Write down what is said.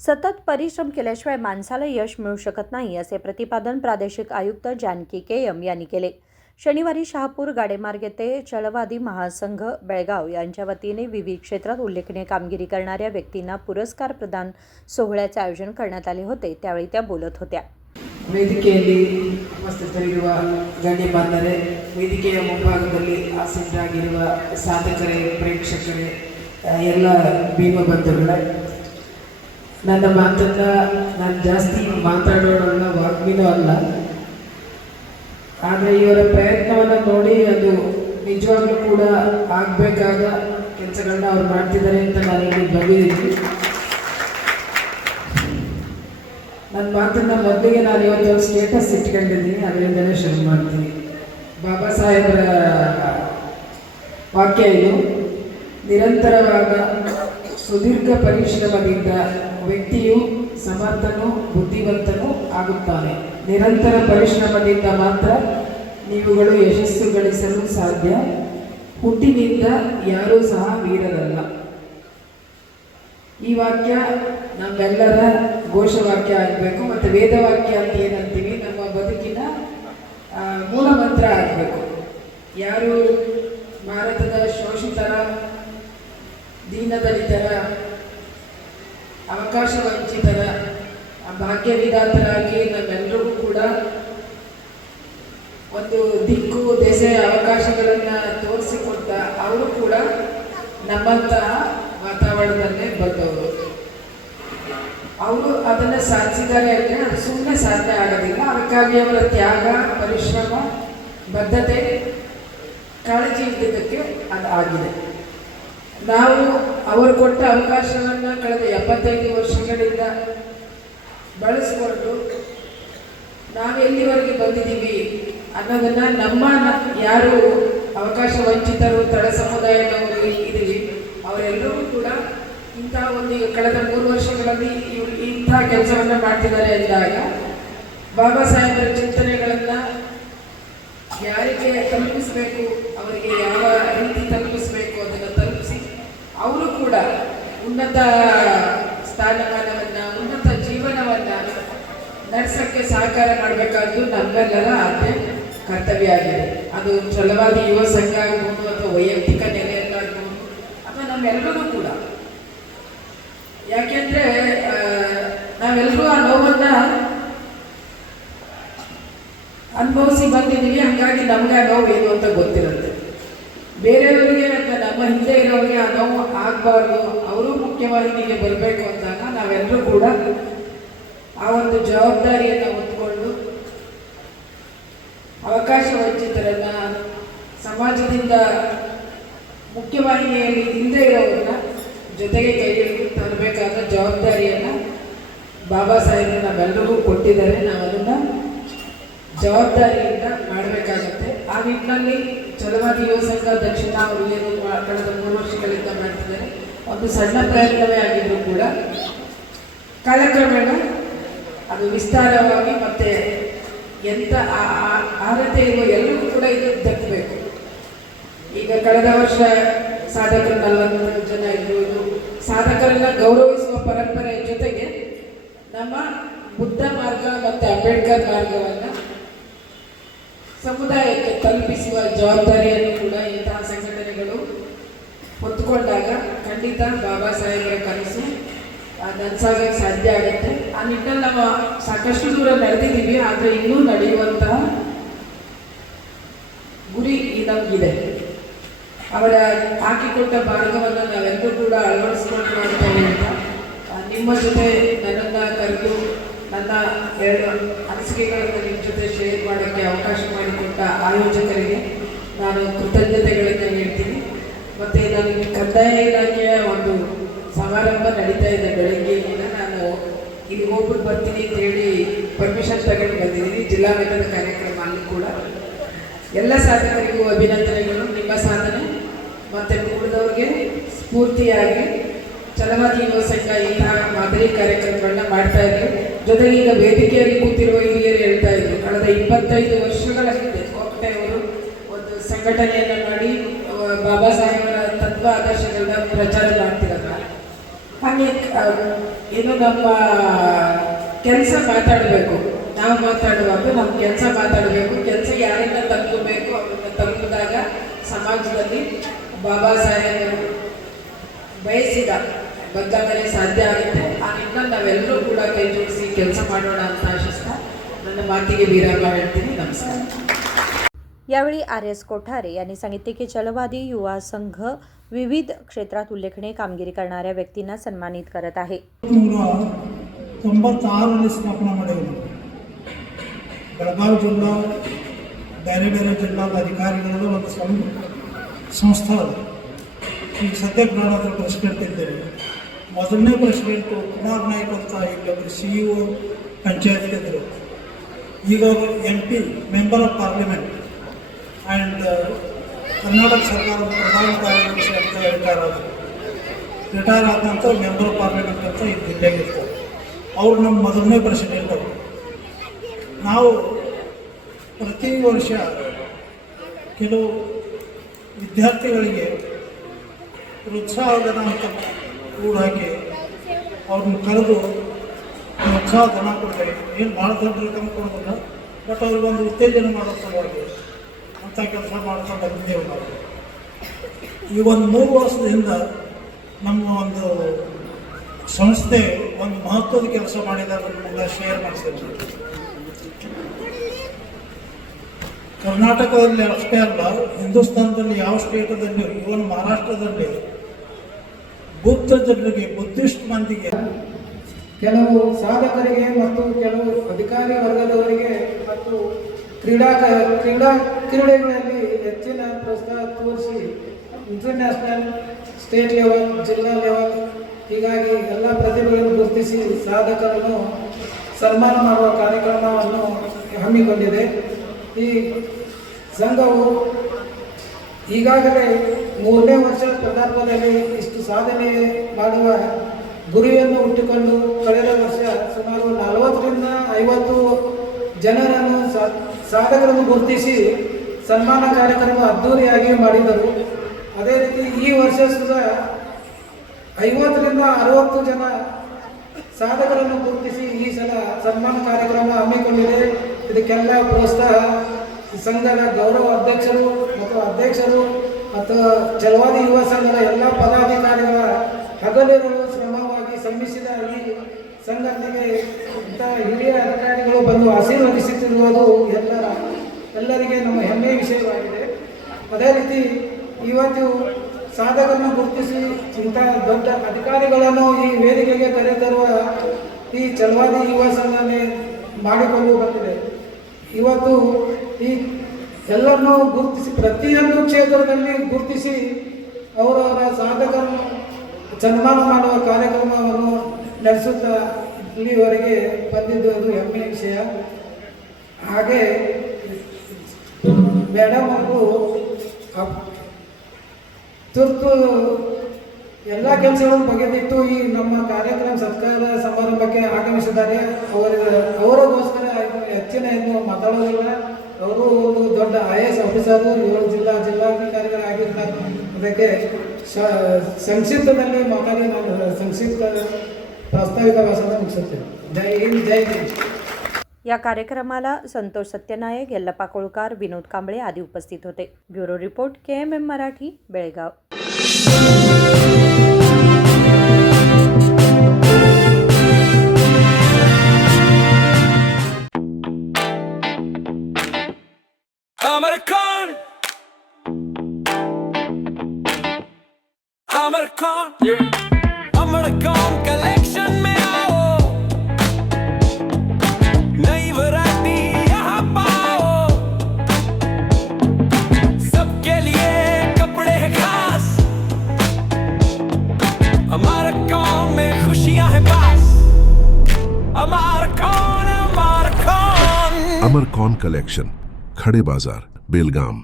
सतत परिश्रम केल्याशिवाय माणसाला यश मिळू शकत नाही, असे प्रतिपादन प्रादेशिक आयुक्त जानकी के.एम. यांनी केले. शनिवारी शहापूर गाडेमार्ग येथे चळवादी महासंघ बेळगाव यांच्या वतीने विविध क्षेत्रात उल्लेखनीय कामगिरी करणाऱ्या व्यक्तींना पुरस्कार प्रदान सोहळ्याचे आयोजन करण्यात आले होते. त्यावेळी त्या बोलत होत्या. ವೇದಿಕೆಯಲ್ಲಿ ಉಪಸ್ಥಿತರಿರುವ ಗಣ್ಯಮಾನ್ಯರೇ, ವೇದಿಕೆಯ ಮುಂಭಾಗದಲ್ಲಿ ಆಸೀನರಾಗಿರುವ ಸಾಧಕರೇ, ಪ್ರೇಕ್ಷಕರೇ, ಎಲ್ಲ ಭೀಮ ಬಂಧುಗಳೇ, ನನ್ನ ಮಾತನ್ನು ನಾನು ಜಾಸ್ತಿ ಮಾತಾಡೋಣ ವಾಗ್ಮಿನೂ ಅಲ್ಲ. ಆದರೆ ಇವರ ಪ್ರಯತ್ನವನ್ನು ನೋಡಿ ಅದು ನಿಜವಾಗ್ಲೂ ಕೂಡ ಆಗಬೇಕಾದ ಕೆಲಸಗಳನ್ನ ಅವ್ರು ಮಾಡ್ತಿದ್ದಾರೆ ಅಂತ ನಾನು ಇಲ್ಲಿ ಬಂದಿದ್ದೀನಿ. ನನ್ನ ಮಾತನ್ನು ಮೊದಲಿಗೆ ನಾನು ಇವತ್ತೊಂದು ಸ್ಟೇಟಸ್ ಇಟ್ಕೊಂಡಿದ್ದೀನಿ, ಅದರಿಂದಲೇ ಶುರು ಮಾಡ್ತೀನಿ. ಬಾಬಾ ಸಾಹೇಬರ ವಾಕ್ಯ ಇದು: ನಿರಂತರವಾದ ಸುದೀರ್ಘ ಪರಿಶ್ರಮದಿಂದ ವ್ಯಕ್ತಿಯು ಸಮರ್ಥನೂ ಬುದ್ಧಿವಂತನೂ ಆಗುತ್ತಾನೆ. ನಿರಂತರ ಪರಿಶ್ರಮದಿಂದ ಮಾತ್ರ ನೀವುಗಳು ಯಶಸ್ಸು ಗಳಿಸಲು ಸಾಧ್ಯ. ಹುಟ್ಟಿನಿಂದ ಯಾರೂ ಸಹ ವೀರರಲ್ಲ. ಈ ವಾಕ್ಯ ನಮ್ಮೆಲ್ಲರ ಘೋಷವಾಕ್ಯ ಆಗಬೇಕು, ಮತ್ತು ವೇದವಾಕ್ಯ ಅಂತ ಏನಂತೀವಿ, ನಮ್ಮ ಬದುಕಿನ ಮೂಲ ಮಂತ್ರ ಆಗಬೇಕು. ಯಾರು ಭಾರತದ ಶೋಷಿತರ, ದೀನದಲಿತರ, ಅವಕಾಶ ವಂಚಿತರ ಭಾಗ್ಯವಿಧಾತರಾಗಿ ನಮ್ಮೆಲ್ಲರಿಗೂ ಕೂಡ ಒಂದು ದಿಕ್ಕು ದೆಸೆ ಅವಕಾಶಗಳನ್ನು ತೋರಿಸಿಕೊಟ್ಟ ಅವರು ಕೂಡ ನಮ್ಮಂತಹ ವಾತಾವರಣದಲ್ಲೇ ಬಂದವರು. ಅವರು ಅದನ್ನು ಸಾಧಿಸಿದ್ದಾರೆ ಅಂದರೆ ಅದು ಸುಮ್ಮನೆ ಸಾಧ್ಯ ಆಗೋದಿಲ್ಲ. ಅದಕ್ಕಾಗಿ ಅವರ ತ್ಯಾಗ, ಪರಿಶ್ರಮ, ಬದ್ಧತೆ, ಕಾಳಜಿ ಇದ್ದಿದ್ದಕ್ಕೆ ಅದು ಆಗಿದೆ. ನಾವು ಅವರು ಕೊಟ್ಟ ಅವಕಾಶವನ್ನು ಕಳೆದ 75 ವರ್ಷಗಳಿಂದ ಬಳಸ್ಕೊಂಡು ನಾವು ಎಲ್ಲಿವರೆಗೆ ಬಂದಿದ್ದೀವಿ ಅನ್ನೋದನ್ನು ನಮ್ಮ ಯಾರು ಅವಕಾಶ ವಂಚಿತರು, ತಳ ಸಮುದಾಯದವರು ಇದ್ದೀವಿ ಅವರೆಲ್ಲರೂ ಕೂಡ ಇಂಥ ಒಂದು ಕಳೆದ 3 ವರ್ಷಗಳಲ್ಲಿ ಇವರು ಇಂಥ ಕೆಲಸವನ್ನು ಮಾಡ್ತಿದ್ದಾರೆ ಅಂದಾಗ ಬಾಬಾ ಸಾಹೇಬರ ಚಿಂತನೆಗಳನ್ನು ಯಾರಿಗೆ ತಲುಪಿಸಬೇಕು, ಅವರಿಗೆ ಯಾವ ರೀತಿ ತಲುಪಿಸಬೇಕು ಅದನ್ನು ತಲುಪಿಸಿ ಅವರು ಕೂಡ ಉನ್ನತ ಸ್ಥಾನಮಾನವನ್ನು, ಉನ್ನತ ಜೀವನವನ್ನು ನಡೆಸೋಕ್ಕೆ ಸಹಕಾರ ಮಾಡಬೇಕಾದ್ದು ನಮ್ಮೆಲ್ಲರ ಆದ್ಯ ಕರ್ತವ್ಯ ಆಗಿದೆ. ಅದು ಛಲವಾದಿ ಯುವ ಸಂಘ ಆಗ್ಬೋದು, ಅಥವಾ ವೈಯಕ್ತಿಕ ನೆಲೆಯಲ್ಲಾಗ್ಬೋದು, ಅಥವಾ ನಮ್ಮೆಲ್ಲರೂ ಕೂಡ. ಯಾಕೆಂದರೆ ನಾವೆಲ್ಲರೂ ಆ ನೋವನ್ನು ಅನುಭವಿಸಿ ಬಂದಿದ್ದೀವಿ. ಹಾಗಾಗಿ ನಮಗೆ ಆ ನೋವು ಏನು ಅಂತ ಗೊತ್ತಿರುತ್ತೆ. ಬೇರೆಯವರಿಗೆ ಅಥವಾ ನಮ್ಮ ಹಿಂದೆ ಇರೋರಿಗೆ ಆ ನೋವು ಆಗಬಾರ್ದು, ಅವರು ಮುಖ್ಯವಾಹಿನಿಗೆ ಬರಬೇಕು ಅಂದಾಗ ನಾವೆಲ್ಲರೂ ಕೂಡ ಆ ಒಂದು ಜವಾಬ್ದಾರಿಯನ್ನು ಹೊತ್ಕೊಂಡು ಅವಕಾಶ ವಂಚಿತರನ್ನು, ಸಮಾಜದಿಂದ ಮುಖ್ಯವಾಹಿನಿಯಲ್ಲಿ ಹಿಂದೆ ಇರೋರನ್ನ ಜೊತೆಗೆ ಕೈ ಹಿಡಿದು ತರಬೇಕಾದ ಜವಾಬ್ದಾರಿಯನ್ನು ಬಾಬಾ ಸಾಹೇಬರು ನಾವೆಲ್ಲರೂ ಕೊಟ್ಟಿದ್ದಾರೆ. ನಾವು ಅದನ್ನು ಜವಾಬ್ದಾರಿಯಿಂದ ಮಾಡಬೇಕಾಗತ್ತೆ. ಆ ನಿಟ್ಟಿನಲ್ಲಿ ಛಲವಾದಿ ಯುವ ಸಂಘ ದಕ್ಷಿಣ ಅವರು ಏನು ಕಳೆದ 3 ವರ್ಷಗಳಿಂದ ಮಾಡ್ತಿದ್ದಾರೆ, ಒಂದು ಸಣ್ಣ ಪ್ರಯತ್ನವೇ ಆಗಿದ್ರು ಕೂಡ ಕಾಲಕ್ರಮೇಣ ಅದು ವಿಸ್ತಾರವಾಗಿ ಮತ್ತೆ ಎಂಥ ಅರ್ಹತೆ ಇರುವ ಎಲ್ಲರಿಗೂ ಕೂಡ ಇದು ದಕ್ಕಬೇಕು. ಈಗ ಕಳೆದ ವರ್ಷ ಸಾಧಕರು 40 ಜನ ಇರುವುದು, ಸಾಧಕರನ್ನು ಗೌರವಿಸುವ ಪರಂಪರೆಯ ಜೊತೆಗೆ ನಮ್ಮ ಬುದ್ಧ ಮಾರ್ಗ ಮತ್ತು ಅಂಬೇಡ್ಕರ್ ಮಾರ್ಗವನ್ನು ಸಮುದಾಯಕ್ಕೆ ತಲುಪಿಸುವ ಜವಾಬ್ದಾರಿಯನ್ನು ಕೂಡ ಇಂತಹ ಸಂಘಟನೆಗಳು ಹೊತ್ತುಕೊಂಡಾಗ ಖಂಡಿತ ಬಾಬಾ ಸಾಹೇಬರ ಕನಸು ನನಸಾಗಕ್ಕೆ ಸಾಧ್ಯ ಆಗುತ್ತೆ. ಆ ನಿಟ್ಟಿನಲ್ಲಿ ನಾವು ಸಾಕಷ್ಟು ದೂರ ನಡೆದಿದ್ದೀವಿ, ಆದರೆ ಇನ್ನೂ ನಡೆಯುವಂತಹ ಗುರಿ ನಮಗಿದೆ. ಅವರ ಹಾಕಿಕೊಟ್ಟ ಮಾರ್ಗವನ್ನು ನಾವೆಲ್ಲರೂ ಕೂಡ ಅಳವಡಿಸ್ಕೊಂಡು ಅಂತ ಹೇಳ್ತಾ, ನಿಮ್ಮ ಜೊತೆ ನನ್ನನ್ನು ಕರೆದು ನನ್ನ 2 ಅನಿಸಿಕೆಗಳನ್ನು ನಿಮ್ಮ ಜೊತೆ ಶೇರ್ ಮಾಡೋಕ್ಕೆ ಅವಕಾಶ ಮಾಡಿಕೊಟ್ಟ ಆಯೋಜಕರಿಗೆ ನಾನು ಕೃತಜ್ಞತೆಗಳನ್ನು ಹೇಳ್ತೀನಿ. ಮತ್ತು ನನಗೆ ಕಂದಾಯ ಇಲಾಖೆಯ ಒಂದು ಸಮಾರಂಭ ನಡೀತಾ ಇದೆ ಬೆಳಗ್ಗೆಯಿಂದ. ನಾನು ಇಲ್ಲಿ ಹೋಗ್ಬಿಟ್ಟು ಬರ್ತೀನಿ ಅಂತೇಳಿ ಪರ್ಮಿಷನ್ ತಗೊಂಡು ಬಂದಿದ್ದೀನಿ. ಜಿಲ್ಲಾ ಮಟ್ಟದ ಕಾರ್ಯಕ್ರಮ ಅಲ್ಲಿ ಕೂಡ ಎಲ್ಲ ಸಾಧಕರಿಗೂ ಅಭಿನಂದನೆಗಳು. ನಿಮ್ಮ ಸಾಧನೆ ಮತ್ತು ಉಳಿದವ್ರಿಗೆ ಸ್ಫೂರ್ತಿಯಾಗಿ ಛಲವಾದಿ ಯುವ ಸಂಘ ಇಂತಹ ಮಾದರಿ ಕಾರ್ಯಕ್ರಮಗಳನ್ನ ಮಾಡ್ತಾ ಇದ್ರು. ಜೊತೆಗೆ ಈಗ ವೇದಿಕೆಯಲ್ಲಿ ಕೂತಿರುವ ಹಿರಿಯರು ಹೇಳ್ತಾ ಇದ್ರು, ಕಳೆದ 25 ವರ್ಷಗಳ ಹಿಂದೆ ಕೋಕಟೆಯವರು ಒಂದು ಸಂಘಟನೆಯನ್ನು ಮಾಡಿ ಬಾಬಾ ಸಾಹೇಬರ ತತ್ವ ಆದರ್ಶಗಳನ್ನ ಪ್ರಚಾರ ಮಾಡ್ತಿರಲ್ಲ. ಹಾಗೆ ಹಾಗೆ ಏನು ನಮ್ಮ ಕೆಲಸ ಮಾತಾಡಬೇಕು. ನಾವು ಮಾತಾಡುವಾಗ ನಮ್ಮ ಕೆಲಸ ಮಾತಾಡಬೇಕು. ಕೆಲಸ ಯಾರಿಂದ ತಲುಪಬೇಕು ಅವನ್ನ ತಲುಪಿದಾಗ ಸಮಾಜದಲ್ಲಿ ಬಾಬಾ ಸಾಹೇಬರು ಬಯಸಿದ ಬದಲಾವಣೆ ಸಾಧ್ಯ ಆಗುತ್ತೆ. ಆ ನಿಟ್ಟಿನಲ್ಲಿ ನಾವೆಲ್ಲರೂ ಕೂಡ ಕೈ ಜೋಡಿಸಿ ಕೆಲಸ ಮಾಡೋಣ ಅಂತ ಆಶಿಸ್ತಾ ನನ್ನ ಮಾತಿಗೆ ವಿರಾಮ ಹೇಳ್ತೀನಿ. नमस्कार. यावेळी RS कोठारे यांनी सांगितले की चलवादी युवा संघ विविध क्षेत्रात उल्लेखनीय कामगिरी करणाऱ्या व्यक्तींना सन्मानित करत आहे. 1996 ಸ್ಥಾಪನೆ ಮಾಡಿದ್ರು. ಬೆಳಗಾವಿ ಜಿಲ್ಲಾ ಬೇರೆ ಬೇರೆ ಜಿಲ್ಲಾದ ಅಧಿಕಾರಿಗಳ ಒಂದು ಸಂಸ್ಥೆ ಅದು. ಈಗ ಸದ್ಯಕ್ಕೆ ನಾನು ಅದರ ಪ್ರೆಸಿಡೆಂಟ್ ಇದ್ದೇನೆ. ಮೊದಲನೇ ಪ್ರೆಸಿಡೆಂಟು ಕುಮಾರ್ ನಾಯ್ಕ್ ಅಂತ ಈಗ CEO ಪಂಚಾಯತ್ ಇದ್ದರು. ಈಗ ಅವರು MP member of parliament and Karnataka ಸರ್ಕಾರದ ಪ್ರಧಾನ ಕಾರ್ಯದರ್ಶಿ ಅಂತ ರಿಟೈರ್ ಆದ ನಂತರ ಮೆಂಬರ್ ಆಫ್ ಪಾರ್ಲಿಮೆಂಟ್ ಅಂತ ಈಗ ಜಿಲ್ಲೆಗೆ ಇರ್ತಾರೆ. ಅವರು ನಮ್ಮ ಮೊದಲನೇ ಪ್ರೆಸಿಡೆಂಟ್ ಅವರು. ನಾವು ಪ್ರತಿ ವರ್ಷ ಕೆಲವು ವಿದ್ಯಾರ್ಥಿಗಳಿಗೆ ಪ್ರೋತ್ಸಾಹಧನ ಅಂತ ಕೂಡ ಹಾಕಿ ಅವ್ರನ್ನ ಕರೆದು ಪ್ರೋತ್ಸಾಹಧನ ಕೊಡ್ತೇವೆ. ಏನು ಭಾಳ ದೊಡ್ಡ ರಕಮ್ ಕೊಡೋದಿಲ್ಲ, ಬಟ್ ಅವ್ರಿಗೊಂದು ಉತ್ತೇಜನ ಮಾಡೋ ಸಲುವಾಗಿ ಅಂಥ ಕೆಲಸ ಮಾಡ್ತಾ ಬಂದಿದ್ದೇವೆ ನಾವು. ಈ ಒಂದು 3 ವರ್ಷದಿಂದ ನಮ್ಮ ಒಂದು ಸಂಸ್ಥೆ ಒಂದು ಮಹತ್ವದ ಕೆಲಸ ಮಾಡಿದಾಗ ಶೇರ್ ಮಾಡಿಸಿದ್ವಿ. ಕರ್ನಾಟಕದಲ್ಲಿ ಅಷ್ಟೇ ಅಲ್ಲ, ಹಿಂದೂಸ್ತಾನದಲ್ಲಿ ಯಾವ ಸ್ಟೇಟದಲ್ಲಿ, ಇವನ್ ಮಹಾರಾಷ್ಟ್ರದಲ್ಲಿ ಬುದ್ಧ ಜನರಿಗೆ, ಬುದ್ಧಿಸ್ಟ್ ಮಂದಿಗೆ, ಕೆಲವು ಸಾಧಕರಿಗೆ ಮತ್ತು ಕೆಲವು ಅಧಿಕಾರಿ ವರ್ಗದವರಿಗೆ ಮತ್ತು ಕ್ರೀಡೆಗಳಲ್ಲಿ ಹೆಚ್ಚಿನ ಪ್ರೋತ್ಸಾಹ ತೋರಿಸಿ ಇಂಟರ್ನ್ಯಾಷನಲ್, ಸ್ಟೇಟ್ ಲೆವೆಲ್, ಜಿಲ್ಲಾ ಲೆವೆಲ್, ಹೀಗಾಗಿ ಎಲ್ಲ ಪ್ರತಿಭೆಗಳನ್ನು ಗುರುತಿಸಿ ಸಾಧಕರನ್ನು ಸನ್ಮಾನ ಮಾಡುವ ಕಾರ್ಯಕ್ರಮವನ್ನು ಹಮ್ಮಿಕೊಂಡಿದೆ. ಈ ಸಂಘವು ಈಗಾಗಲೇ 3ನೇ ವರ್ಷ ಪದಾರ್ಪದಲ್ಲಿ ಇಷ್ಟು ಸಾಧನೆ ಮಾಡುವ ಗುರಿಯನ್ನು ಹುಟ್ಟಿಕೊಂಡು ಕಳೆದ ವರ್ಷ ಸುಮಾರು 40ರಿಂದ 50 ಜನರನ್ನು ಸಾಧಕರನ್ನು ಗುರುತಿಸಿ ಸನ್ಮಾನ ಕಾರ್ಯಕ್ರಮ ಅದ್ದೂರಿಯಾಗಿ ಮಾಡಿದರು. ಅದೇ ರೀತಿ ಈ ವರ್ಷ ಸುಧಾ 50ರಿಂದ 60 ಜನ ಸಾಧಕರನ್ನು ಗುರುತಿಸಿ ಈ ಸಲ ಸನ್ಮಾನ ಕಾರ್ಯಕ್ರಮ ಹಮ್ಮಿಕೊಂಡಿದೆ. ಇದಕ್ಕೆಲ್ಲ ಪ್ರೋತ್ಸಾಹ ಸಂಘದ ಗೌರವ ಅಧ್ಯಕ್ಷರು ಮತ್ತು ಚಲವಾದಿ ಯುವ ಸಂಘದ ಎಲ್ಲ ಪದಾಧಿಕಾರಿಗಳ ಹಗಲಿರುಳು ಶ್ರಮವಾಗಿ ಶ್ರಮಿಸಿದ ಈ ಸಂಘಟನೆಗೆ ಇಂಥ ಹಿರಿಯ ಅಧಿಕಾರಿಗಳು ಬಂದು ಆಶೀರ್ವದಿಸುತ್ತಿರುವುದು ಎಲ್ಲರಿಗೆ ನಮ್ಮ ಹೆಮ್ಮೆಯ ವಿಷಯವಾಗಿದೆ. ಅದೇ ರೀತಿ ಇವತ್ತು ಸಾಧಕರನ್ನು ಗುರುತಿಸಿ ಇಂಥ ದೊಡ್ಡ ಅಧಿಕಾರಿಗಳನ್ನು ಈ ವೇದಿಕೆಗೆ ಕರೆತರುವ ಈ ಚಲವಾದಿ ಯುವ ಸಂಘಟನೆ ಮಾಡಿಕೊಂಡು ಬಂದಿದೆ. ಇವತ್ತು ಈ ಎಲ್ಲರನ್ನೂ ಗುರುತಿಸಿ ಪ್ರತಿಯೊಂದು ಕ್ಷೇತ್ರದಲ್ಲಿ ಗುರುತಿಸಿ ಅವರವರ ಸಾಧಕರನ್ನು ಸನ್ಮಾನ ಮಾಡುವ ಕಾರ್ಯಕ್ರಮವನ್ನು ನಡೆಸುತ್ತಾ ಇಲ್ಲಿವರೆಗೆ ಬಂದಿದ್ದು ಅದು ಹೆಮ್ಮೆಯ ವಿಷಯ. ಹಾಗೆ ಮೇಡಮ್ ಅವರು ತುರ್ತು ಎಲ್ಲ ಕೆಲಸಗಳನ್ನು ಬಗೆದಿಟ್ಟು ಈ ನಮ್ಮ ಕಾರ್ಯಕ್ರಮ ಸತ್ಕಾರ ಸಮಾರಂಭಕ್ಕೆ ಆಗಮಿಸಿದ್ದಾರೆ. ಅವರಿಗೋಸ್ಕರ ಹೆಚ್ಚಿನ ಏನು ಮಾತಾಡೋದಿಲ್ಲ. ಅವರು ಒಂದು ದೊಡ್ಡ IAS ಆಫೀಸರು, 7 ಜಿಲ್ಲಾಧಿಕಾರಿಗಳಾಗಿರ್ತಾರೆ. ಅದಕ್ಕೆ ಸಂಕ್ಷಿಪ್ತದಲ್ಲಿ ಮಾತಾಡಿ ನಾನು ಸಂಕ್ಷಿಪ್ತ ಪ್ರಾಸ್ತಾವಿಕ ಭಾಷಣ ಮುಗಿಸುತ್ತೇನೆ. ಜೈ ಹಿಂದ್, ಜೈ ಹಿಂದ್. या कार्यक्रमाला संतोष सत्यनायक, यल्लप्पा कोळकार, विनोद कांबळे आदी उपस्थित होते. Bureau report KMM Marathi, Belgaum. Amarcon collection में आओ, नई वैरायटी यहाँ पाओ, सबके लिए कपड़े हैं खास, Amarcon में खुशियाँ हैं पास, Amarcon. Amarcon collection, खड़े बाजार, बेलगाम.